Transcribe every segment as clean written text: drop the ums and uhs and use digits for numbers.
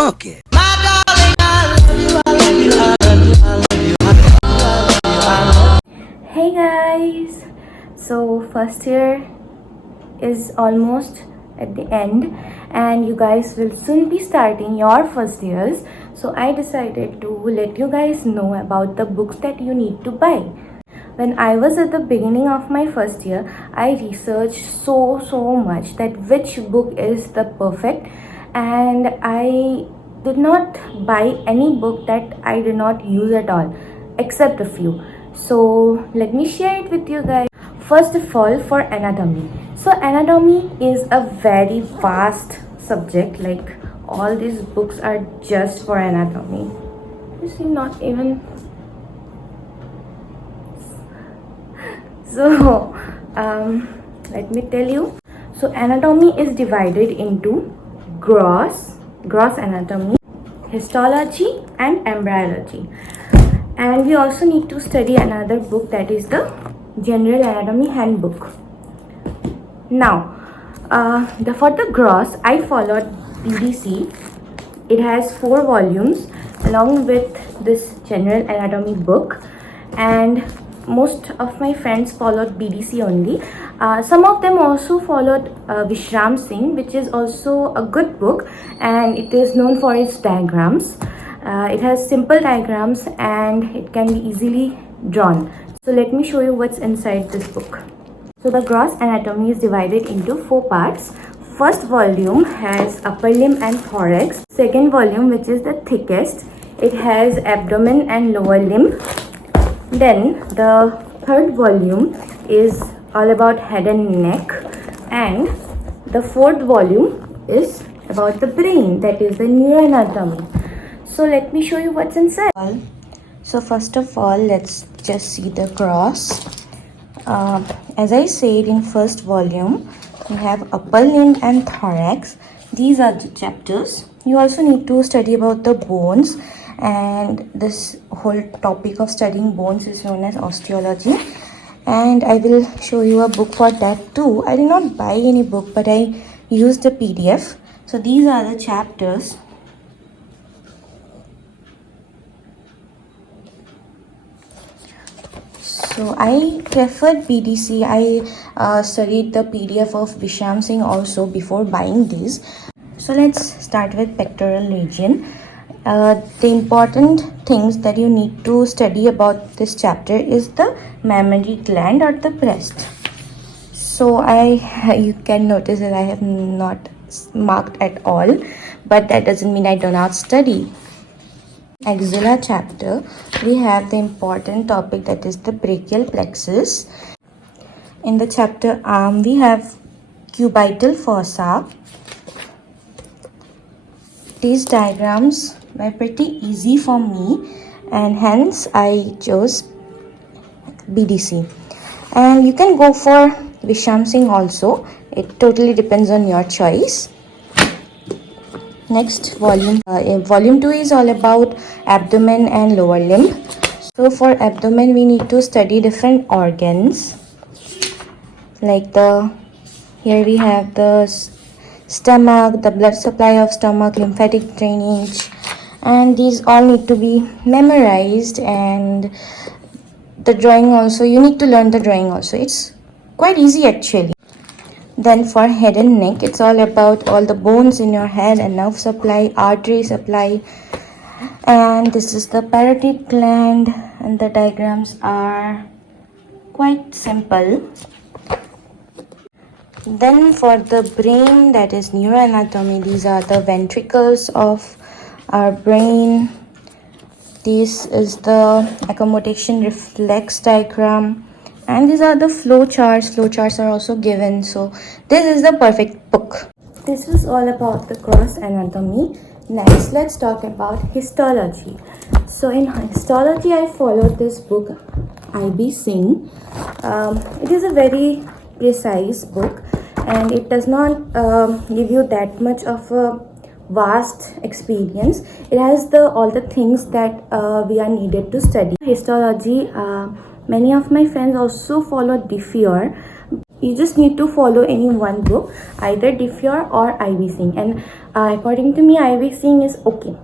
funky. Hey guys, so first year is almost at the end and you guys will soon be starting your first years, so I decided to let you guys know about the books that you need to buy. When I was at the beginning of my first year, I researched so much that which book is the perfect, and I did not buy any book that I did not use at all except a few. So let me share it with you guys. First of all, for anatomy. So anatomy is a very vast subject, like all these books are just for anatomy. You see, not even. So let me tell you. So anatomy is divided into gross anatomy, histology and embryology. And we also need to study another book, that is the General Anatomy Handbook. Now, for the gross, I followed BDC. It has 4 volumes along with this General Anatomy book, and most of my friends followed BDC only. Some of them also followed Vishram Singh, which is also a good book, and it is known for its diagrams. It has simple diagrams and it can be easily drawn. So let me show you what's inside this book. So the gross anatomy is divided into 4 parts. First volume has upper limb and thorax. Second volume, which is the thickest, it has abdomen and lower limb. Then the third volume is all about head and neck, and the fourth volume is about the brain, that is the neuroanatomy. So let me show you what's inside. So first of all, let's just see the gross. As I said, in first volume we have upper limb and thorax. These are the chapters. You also need to study about the bones, and this whole topic of studying bones is known as osteology, and I will show you a book for that too. I did not buy any book, but I used the PDF. So these are the chapters. So I preferred BDC. I studied the PDF of Vishram Singh also before buying these. So let's start with pectoral region. The important things that you need to study about this chapter is the mammary gland or the breast. So you can notice that I have not marked at all, but that doesn't mean I do not study. Axilla chapter, we have the important topic, that is the brachial plexus. In the chapter arm, we have cubital fossa. These diagrams were pretty easy for me, and hence I chose BDC. And you can go for Vishram Singh also. It totally depends on your choice. Next volume, volume 2 is all about abdomen and lower limb. So for abdomen, we need to study different organs, like here we have the stomach, the blood supply of stomach, lymphatic drainage, and these all need to be memorized. And the drawing also, you need to learn the drawing also. It's quite easy actually. Then for head and neck, it's all about all the bones in your head and nerve supply, artery supply. And this is the parotid gland, and the diagrams are quite simple. Then for the brain, that is neuroanatomy, these are the ventricles of our brain. This is the accommodation reflex diagram. And these are the flow charts. Flow charts are also given. So this is the perfect book. This was all about the gross anatomy. Next, let's talk about histology. So in histology, I followed this book, I.B. Singh. It is a very precise book, and it does not give you that much of a vast experience. It has all the things that we are needed to study. Histology, many of my friends also followed DFIOR. you just need to follow any one book, either DFIR or Ivy Singh, and according to me Ivy Singh is okay.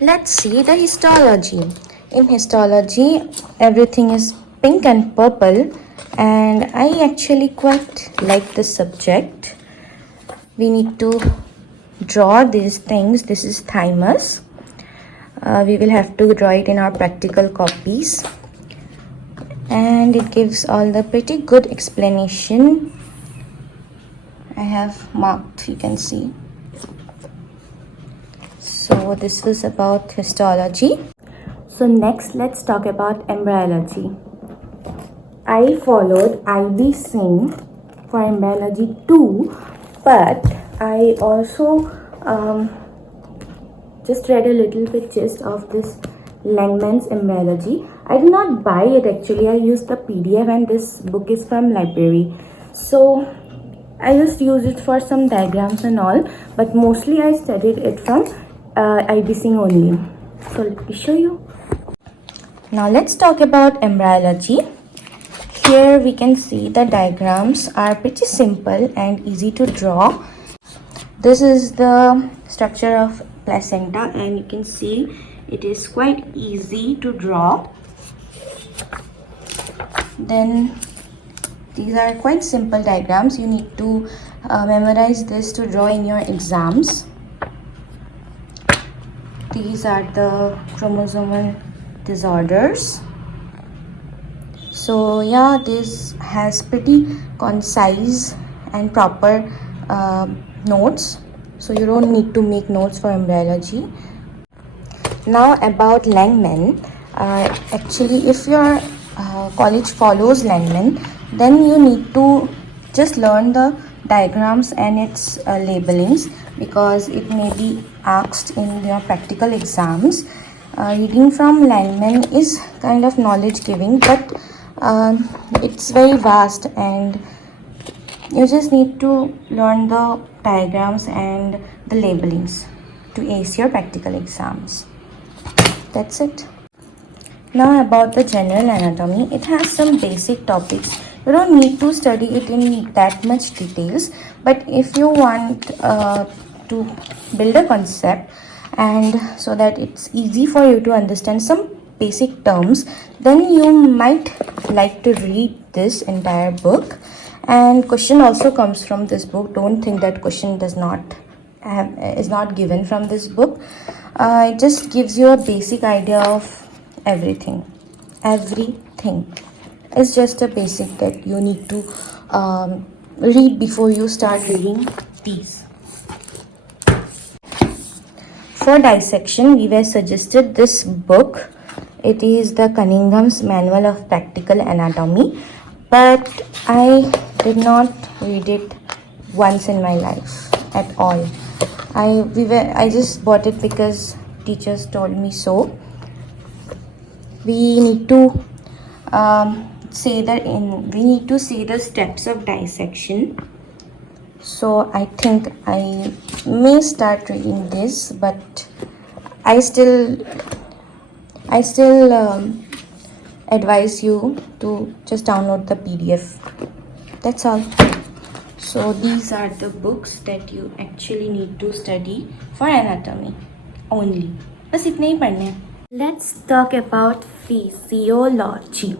Let's see the histology. In histology, everything is pink and purple, and I actually quite like this subject. We need to draw these things. This is thymus. We will have to draw it in our practical copies, and it gives all the pretty good explanation. I have marked, you can see. So this was about histology. So next, let's talk about embryology. I followed Ivy Singh for embryology too, but I also just read a little bit gist of this Langman's embryology. I did not buy it actually. I used the PDF, and this book is from library. So I just used it for some diagrams and all, but mostly I studied it from Ivy Singh only. So let me show you. Now let's talk about embryology. Here we can see the diagrams are pretty simple and easy to draw. This is the structure of placenta, and you can see it is quite easy to draw. Then these are quite simple diagrams. You need to memorize this to draw in your exams. These are the chromosomal disorders. So yeah, this has pretty concise and proper notes, so you don't need to make notes for embryology. Now about Langman. Actually, if your college follows Langman, then you need to just learn the diagrams and its labelings, because it may be asked in your practical exams. Reading from Langman is kind of knowledge giving, but it's very vast, and you just need to learn the diagrams and the labelings to ace your practical exams. That's it. Now about the general anatomy. It has some basic topics. You don't need to study it in that much details, but if you want to build a concept, and so that it's easy for you to understand some basic terms, then you might like to read this entire book. And question also comes from this book. Don't think that question is not given from this book. It just gives you a basic idea of everything. It's just a basic that you need to read before you start reading these. For dissection, we were suggested this book. It is the Cunningham's Manual of Practical Anatomy, but I did not read it once in my life at all. I just bought it because teachers told me so. We need to say the steps of dissection. So I think I may start reading this, but I still advise you to just download the PDF. That's all. So these are the books that you actually need to study for anatomy only. बस इतने ही पढ़ने हैं. Let's talk about physiology.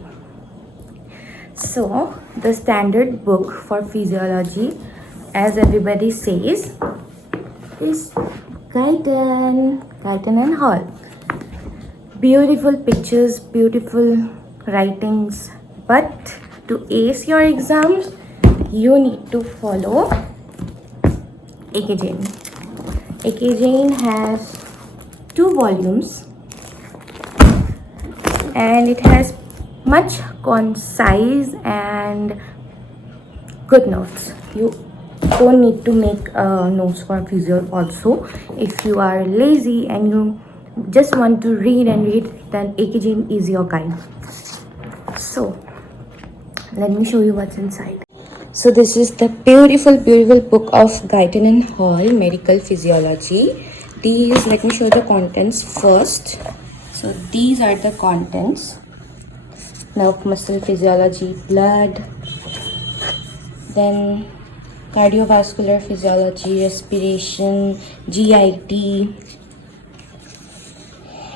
So the standard book for physiology, as everybody says, is Guyton and Hall. Beautiful pictures, beautiful writings, but to ace your exams, you need to follow A.K. Jain. A.K. Jain has 2 volumes, and it has much concise and good notes. You don't need to make notes for physio also. If you are lazy and you just want to read, then A.K. Jain is your guide. So let me show you what's inside. So this is the beautiful book of Guyton and Hall, Medical Physiology. Let me show the contents first. So these are the contents: nerve muscle physiology, blood, then cardiovascular physiology, respiration, GIT,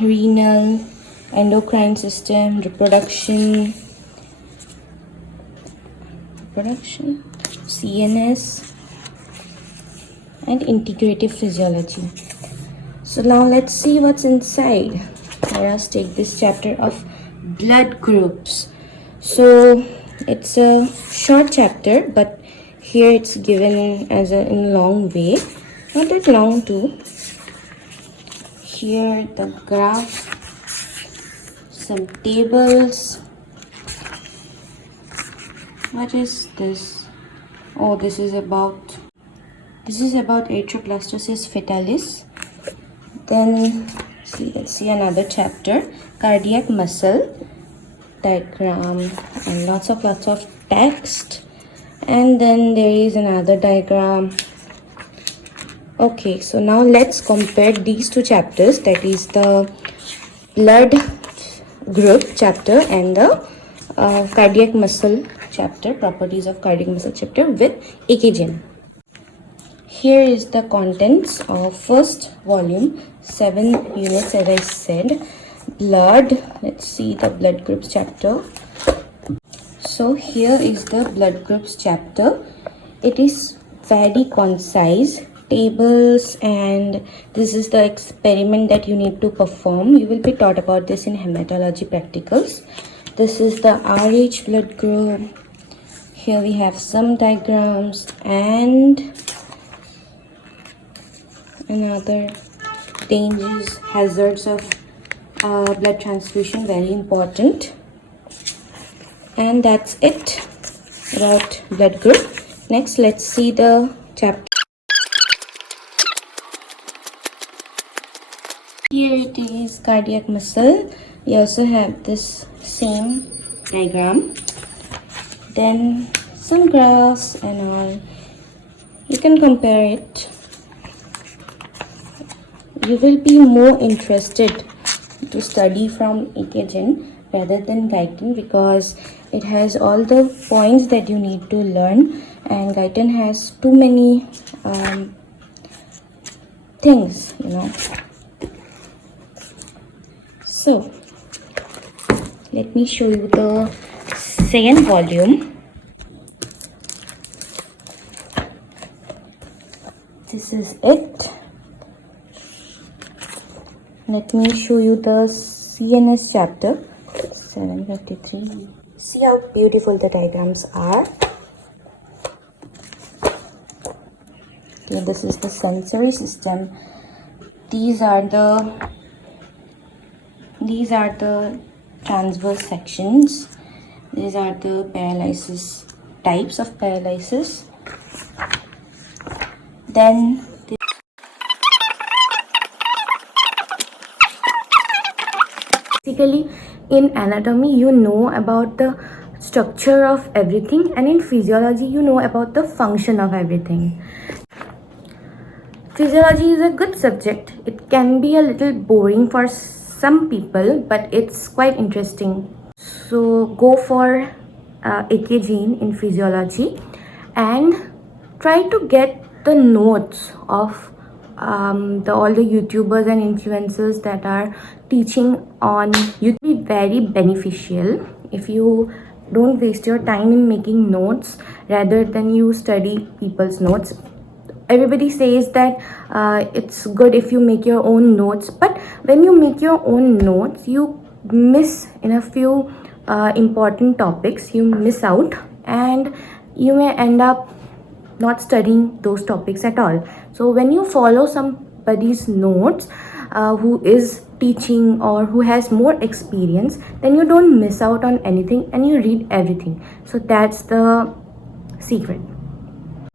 renal, endocrine system, reproduction, CNS, and integrative physiology. So now let's see what's inside. Let us take this chapter of blood groups. So it's a short chapter, but here it's given as in a long way, not that long too. Here the graph, some tables. What is this? Oh, this is about erythroplastosis fetalis. Then let's see another chapter, cardiac muscle diagram, and lots of text. And then there is another diagram. Okay, so now let's compare these two chapters, that is the blood group chapter and the cardiac muscle chapter, properties of cardiac muscle chapter, with EKG. Here is the contents of first volume, 7 units as I said. Blood, let's see the blood groups chapter. So here is the blood groups chapter. It is very concise, tables, and this is the experiment that you need to perform. You will be taught about this in hematology practicals. This is the RH blood group. Here we have some diagrams and another dangers, hazards of blood transfusion, very important. And that's it about blood group. Next, let's see the chapter. Here it is, cardiac muscle. We also have this same diagram. Then some graphs and all. You can compare it. You will be more interested to study from EKG rather than Guyton, because it has all the points that you need to learn, and Guyton has too many things, you know. So let me show you the second volume. This is it. Let me show you the CNS chapter, 753. See how beautiful the diagrams are. Okay, this is the sensory system. These are the transverse sections. These are the paralysis, types of paralysis. Then basically in anatomy you know about the structure of everything, and in physiology you know about the function of everything. Physiology is a good subject. It can be a little boring for some people, but it's quite interesting. So go for EKG in physiology and try to get the notes of all the YouTubers and influencers that are teaching on YouTube. Be very beneficial if you don't waste your time in making notes rather than you study people's notes. Everybody says that it's good if you make your own notes, but when you make your own notes you miss in a few important topics. You miss out and you may end up not studying those topics at all. So when you follow somebody's notes who is teaching or who has more experience, then you don't miss out on anything and you read everything. So that's the secret.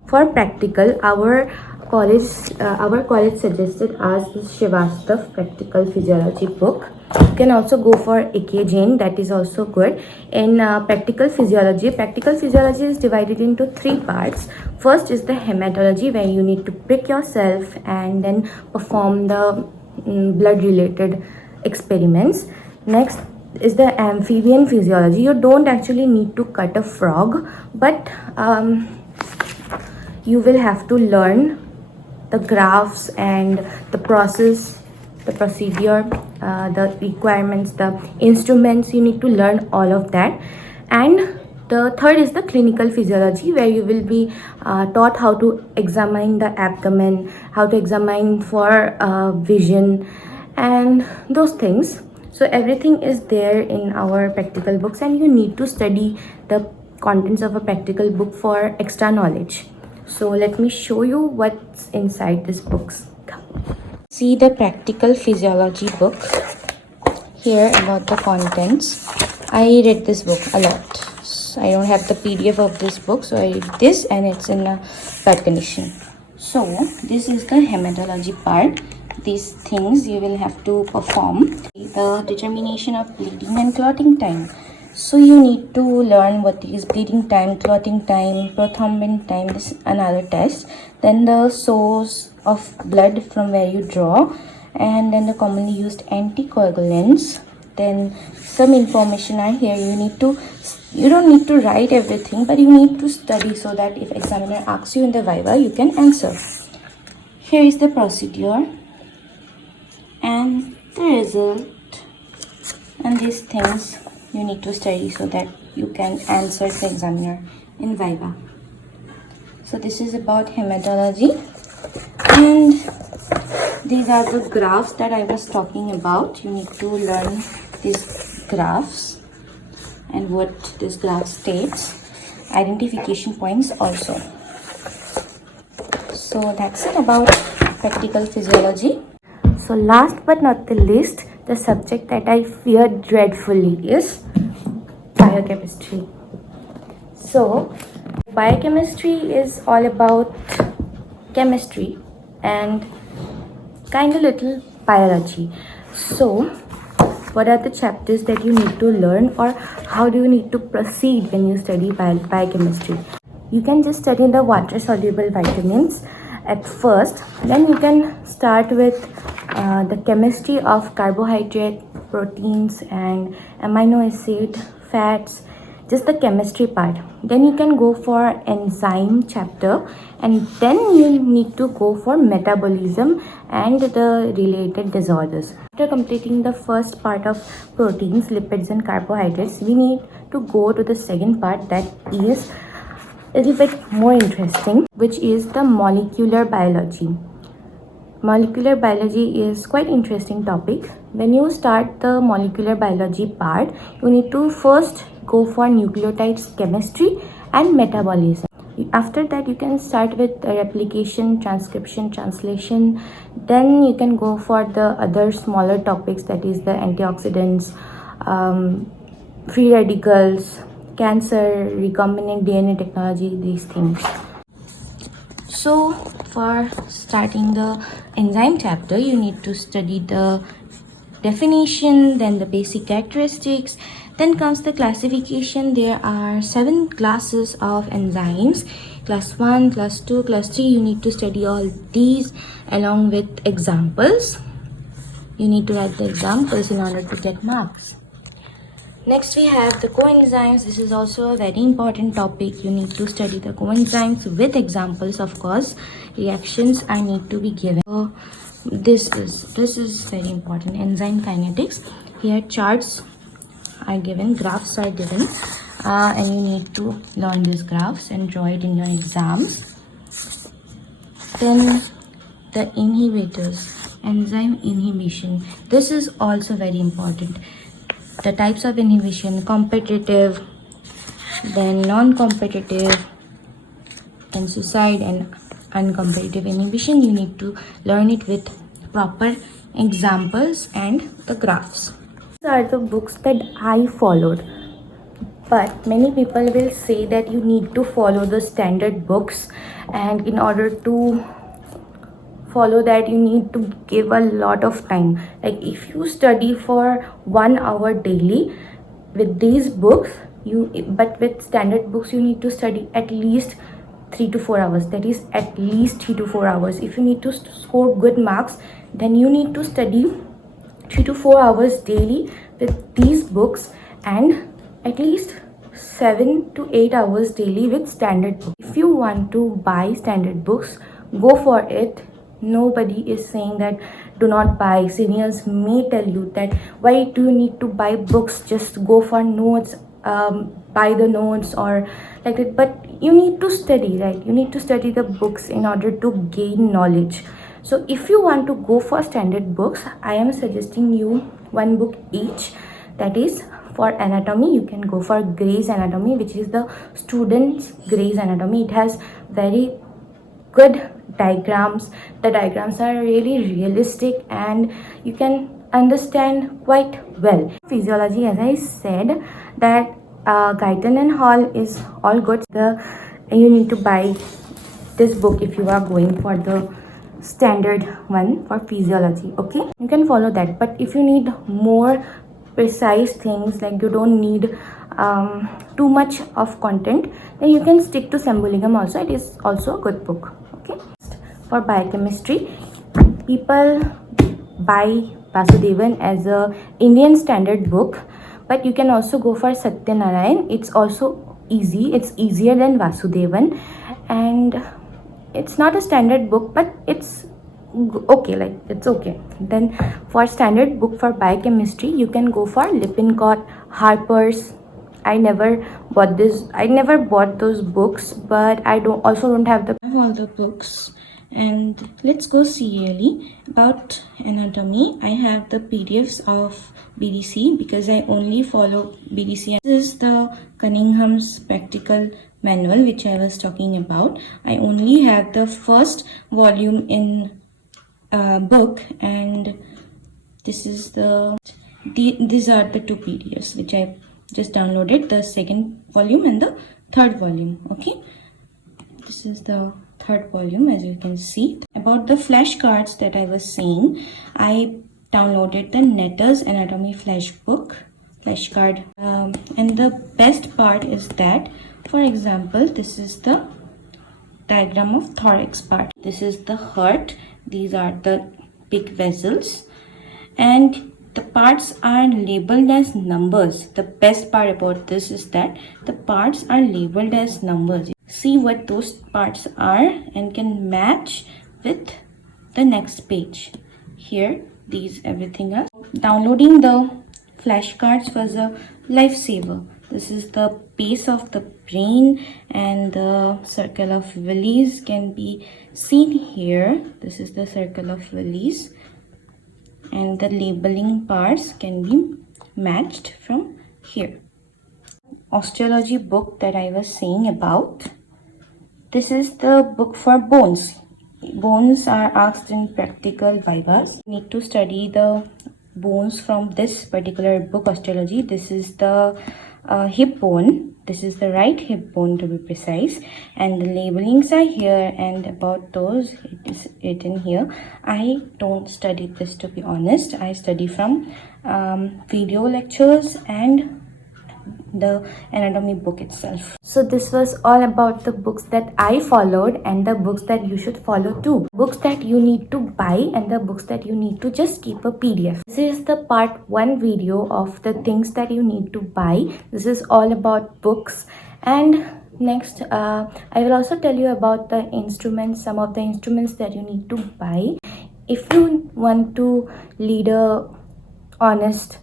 For practical, our college suggested us this Srivastav practical physiology book. You can also go for EKG, that is also good. In practical physiology is divided into 3 parts. First is the hematology, where you need to prick yourself and then perform the blood related experiments. Next is the amphibian physiology. You don't actually need to cut a frog, but you will have to learn the graphs and the process, the procedure, the requirements, the instruments. You need to learn all of that. And the third is the clinical physiology, where you will be taught how to examine the abdomen, how to examine for vision and those things. So everything is there in our practical books, and you need to study the contents of a practical book for extra knowledge. So let me show you what's inside this books. See the practical physiology book here about the contents. I read this book a lot. So I don't have the PDF of this book, so I read this, and it's in a bad condition. So this is the hematology part. These things you will have to perform. The determination of bleeding and clotting time. So you need to learn what is bleeding time, clotting time, prothrombin time. This is another test. Then the source of blood from where you draw, and then the commonly used anticoagulants. Then some information are here. You don't need to write everything, but you need to study so that if examiner asks you in the viva, you can answer. Here is the procedure and the result, and these things you need to study so that you can answer the examiner in viva. So this is about hematology, and these are the graphs that I was talking about. You need to learn these graphs and what this graph states, identification points also. So that's it about practical physiology. So last but not the least, the subject that I fear dreadfully is biochemistry. So biochemistry is all about chemistry and kind of little biology. So what are the chapters that you need to learn, or how do you need to proceed when you study biochemistry? You can just study the water soluble vitamins at first. Then you can start with the chemistry of carbohydrate, proteins and amino acid, fats, just the chemistry part. Then you can go for enzyme chapter, and then you need to go for metabolism and the related disorders. After completing the first part of proteins, lipids and carbohydrates, we need to go to the second part, that is a little bit more interesting, which is the molecular biology. Molecular biology is quite interesting topic. When you start the molecular biology part, you need to first go for nucleotides chemistry and metabolism. After that, you can start with replication, transcription, translation. Then you can go for the other smaller topics, that is the antioxidants, free radicals, cancer, recombinant DNA technology, these things. So for starting the enzyme chapter, you need to study the definition, then the basic characteristics, then comes the classification. There are 7 classes of enzymes: class 1, class 2, class 3. You need to study all these along with examples. You need to write the examples in order to get marks. Next we have the coenzymes. This is also a very important topic. You need to study the coenzymes with examples, of course. Reactions are need to be given. So this is very important. Enzyme kinetics. Here charts are given, graphs are given, and you need to learn these graphs and draw it in your exams. Then the inhibitors, enzyme inhibition. This is also very important. The types of inhibition: competitive, then non-competitive, and suicide and uncompetitive inhibition. You need to learn it with proper examples and the graphs. These are the books that I followed, but many people will say that you need to follow the standard books, and in order to follow that you need to give a lot of time. Like if you study for 1 hour daily with these books, but with standard books you need to study at least 3 to 4 hours. That is at least 3 to 4 hours. If you need to score good marks, then you need to study 3 to 4 hours daily with these books, and at least 7 to 8 hours daily with standard books. If you want to buy standard books, go for it. Nobody is saying that do not buy. Seniors may tell you that why do you need to buy books, just go for notes, buy the notes or like that. But you need to study, right? You need to study the books in order to gain knowledge. So if you want to go for standard books, I am suggesting you one book each. That is, for anatomy, you can go for Gray's Anatomy, which is the student's Gray's Anatomy. It has very good diagrams. The diagrams are really realistic and you can understand quite well. Physiology, as I said, that Guyton and Hall is all good. You need to buy this book if you are going for the standard one for physiology. Okay, you can follow that, but if you need more precise things, like you don't need too much of content, then you can stick to Symbolism also. It is also a good book. Okay, for biochemistry, people buy Vasudevan as a Indian standard book, but you can also go for Satyanarayan. It's also easy. It's easier than Vasudevan, and it's not a standard book, but it's okay, like it's okay. Then for standard book for biochemistry, you can go for Lippincott, Harper's. I never bought those books, but I don't have all the books. And let's go serially about anatomy. I have the PDFs of BDC because I only follow BDC. This is the Cunningham's practical manual which I was talking about. I only have the first volume in book, and this is these are the two PDFs which I just downloaded, the second volume and the third volume. Okay, this is the third volume. As you can see, about the flashcards that I was saying, I downloaded the Netter's Anatomy flashcard, and the best part is that, for example, this is the diagram of thorax part. This is the heart. These are the big vessels, and the parts are labeled as numbers. The best part about this is that the parts are labeled as numbers. See what those parts are and can match with the next page. Here, these everything else. Downloading the flashcards was a lifesaver. This is the base of the brain, and the circle of Willis can be seen here. This is the circle of Willis, and the labeling parts can be matched from here. Osteology book that I was saying about. This is the book for bones. Bones are asked in practical vivas. You need to study the bones from this particular book, Osteology. This is the hip bone. This is the right hip bone to be precise, and the labelings are here, and about those it is written here. I don't study this, to be honest. I study from video lectures and the anatomy book itself. So this was all about the books that I followed and the books that you should follow too. Books that you need to buy and the books that you need to just keep a PDF. This is the part 1 video of the things that you need to buy. This is all about books, and next I will also tell you about the instruments, some of the instruments that you need to buy if you want to lead a honest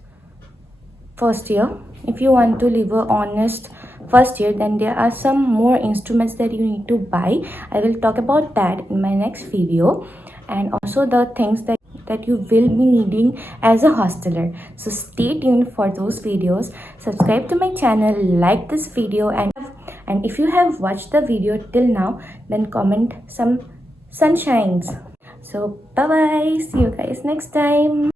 first year. If you want to live a honest first year, then there are some more instruments that you need to buy. I will talk about that in my next video, and also the things that you will be needing as a hosteler. So stay tuned for those videos. Subscribe to my channel, like this video, and if you have watched the video till now, then comment some sunshines. So bye bye, see you guys next time.